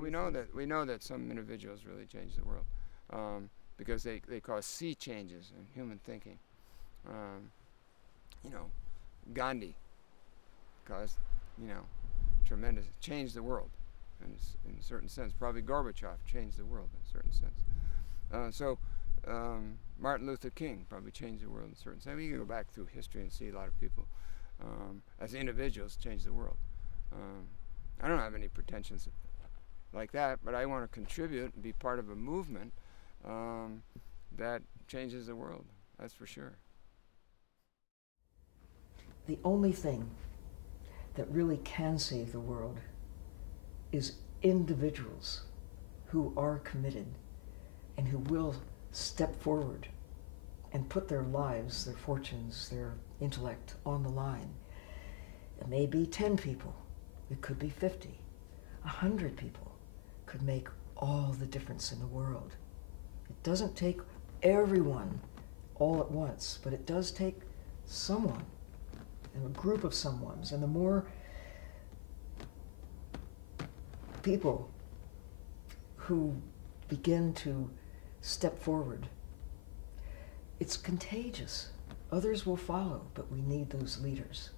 We know that some individuals really change the world because they cause sea changes in human thinking. You know, Gandhi caused tremendous changed the world in a certain sense. Probably Gorbachev changed the world in a certain sense. Martin Luther King probably changed the world in a certain sense. You can go back through history and see a lot of people as individuals change the world. I don't have any pretensions like that, but I want to contribute and be part of a movement that changes the world. That's for sure. The only thing that really can save the world is individuals who are committed and who will step forward and put their lives, their fortunes, their intellect on the line. It may be 10 people, it could be 50, 100 people could make all the difference in the world. It doesn't take everyone all at once, but it does take someone and a group of someones, and the more people who begin to step forward, it's contagious. Others will follow, but we need those leaders.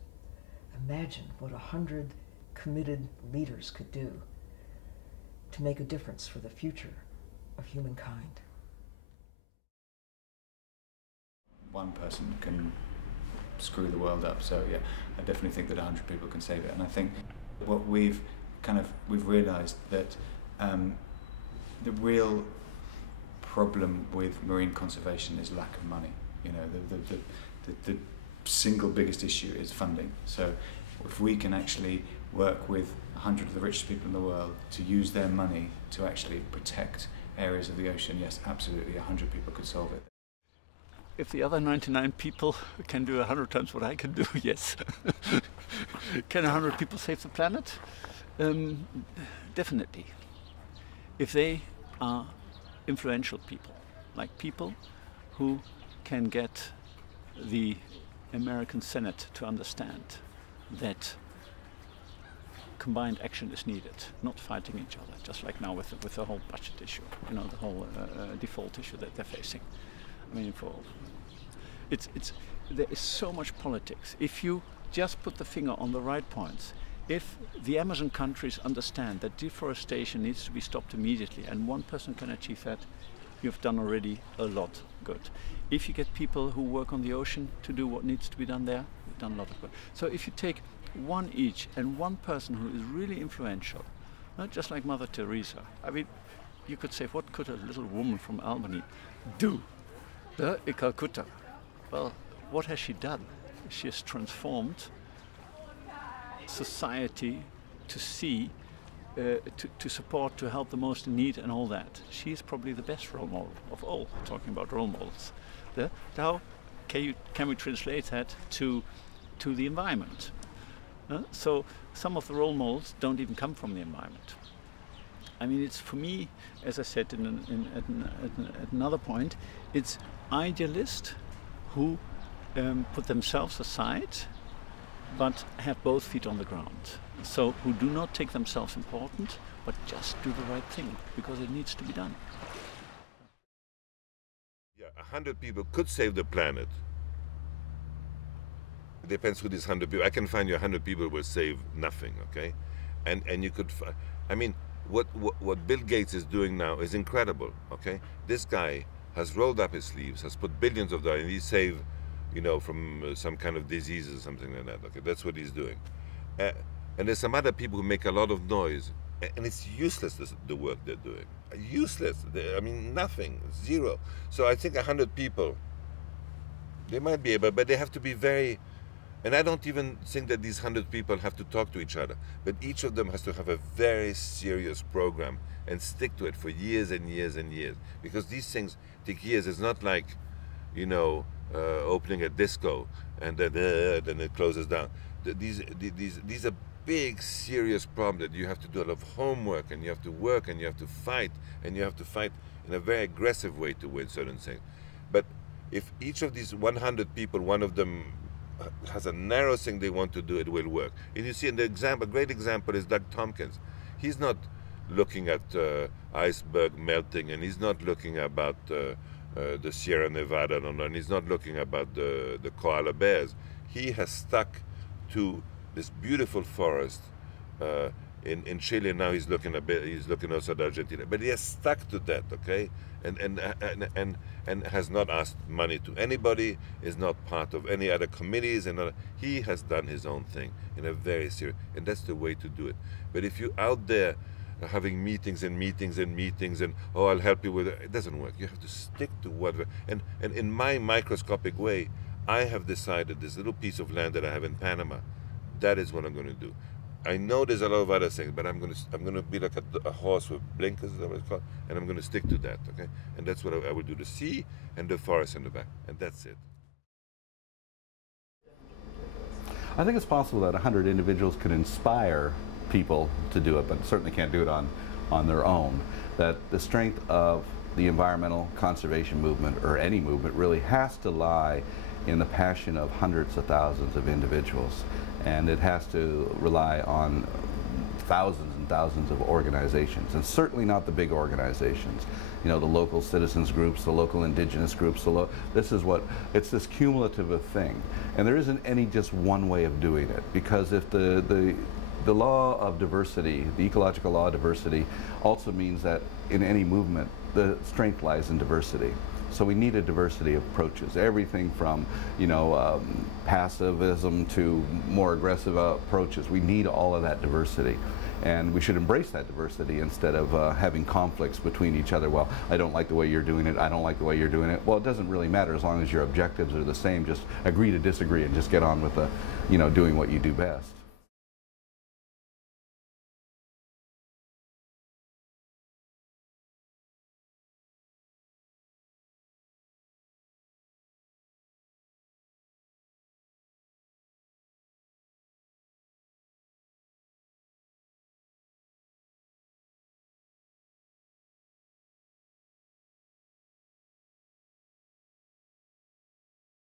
Imagine what 100 committed leaders could do to make a difference for the future of humankind. One person can screw the world up, so yeah, I definitely think that 100 people can save it. And I think what we've realised that the real problem with marine conservation is lack of money. You know, the single biggest issue is funding. So if we can actually work with 100 of the richest people in the world to use their money to actually protect areas of the ocean, yes, absolutely, 100 people could solve it. If the other 99 people can do 100 times what I can do, yes. Can 100 people save the planet? Definitely. If they are influential people, like people who can get the American Senate to understand that combined action is needed, not fighting each other, just like now with the whole budget issue, you know, the whole default issue that they're facing. I mean, there is so much politics. If you just put the finger on the right points, if the Amazon countries understand that deforestation needs to be stopped immediately, and one person can achieve that, you've done already a lot good. If you get people who work on the ocean to do what needs to be done there, you've done a lot of good. So if you take one each and one person who is really influential, not just like Mother Teresa. I mean, you could say, what could a little woman from Albany do in Calcutta? Well, what has she done? She has transformed society to see, to support, to help the most in need and all that. She is probably the best role model of all, talking about role models. How can we translate that to the environment? So some of the role models don't even come from the environment. I mean, it's for me, as I said at another point, it's idealists who put themselves aside but have both feet on the ground. So who do not take themselves important, but just do the right thing because it needs to be done. Yeah, 100 people could save the planet. It depends who these 100 people. I can find you 100 people will save nothing, okay? And you could, I mean, what Bill Gates is doing now is incredible, okay? This guy has rolled up his sleeves, has put billions of dollars, and he saved, you know, from some kind of disease or something like that, okay? That's what he's doing. And there's some other people who make a lot of noise, and it's useless, the work they're doing. Useless. I mean, nothing, zero. So I think 100 people, they might be able, but they have to be very. And I don't even think that these 100 people have to talk to each other, but each of them has to have a very serious program and stick to it for years and years and years. Because these things take years. It's not like, you know, opening a disco and then it closes down. These are big, serious problems that you have to do a lot of homework, and you have to work, and you have to fight, and you have to fight in a very aggressive way to win certain things. But if each of these 100 people, one of them has a narrow thing they want to do, it will work. And you see, a great example is Doug Tompkins. He's not looking at iceberg melting, and he's not looking about the Sierra Nevada, and he's not looking about the koala bears. He has stuck to this beautiful forest in Chile. Now he's looking also at Argentina, but he has stuck to that, okay, and has not asked money to anybody, is not part of any other committees, and he has done his own thing in a very serious, and that's the way to do it. But if you're out there having meetings and meetings and meetings and, oh, I'll help you with it, it doesn't work. You have to stick to what, and in my microscopic way, I have decided this little piece of land that I have in Panama, that is what I'm going to do. I know there's a lot of other things, but I'm going to be like a horse with blinkers, is that what it's called? And I'm going to stick to that, okay? And that's what I will do, the sea and the forest in the back, and that's it. I think it's possible that 100 individuals could inspire people to do it, but certainly can't do it on their own. That the strength of the environmental conservation movement, or any movement, really has to lie in the passion of hundreds of thousands of individuals, and it has to rely on thousands and thousands of organizations, and certainly not the big organizations. You know, the local citizens groups, the local indigenous groups, it's this cumulative thing. And there isn't any just one way of doing it, because if the law of diversity, the ecological law of diversity, also means that in any movement, the strength lies in diversity. So we need a diversity of approaches, everything from, you know, passivism to more aggressive approaches. We need all of that diversity, and we should embrace that diversity instead of having conflicts between each other. Well, I don't like the way you're doing it, I don't like the way you're doing it. Well, it doesn't really matter as long as your objectives are the same. Just agree to disagree and just get on with the, you know, doing what you do best.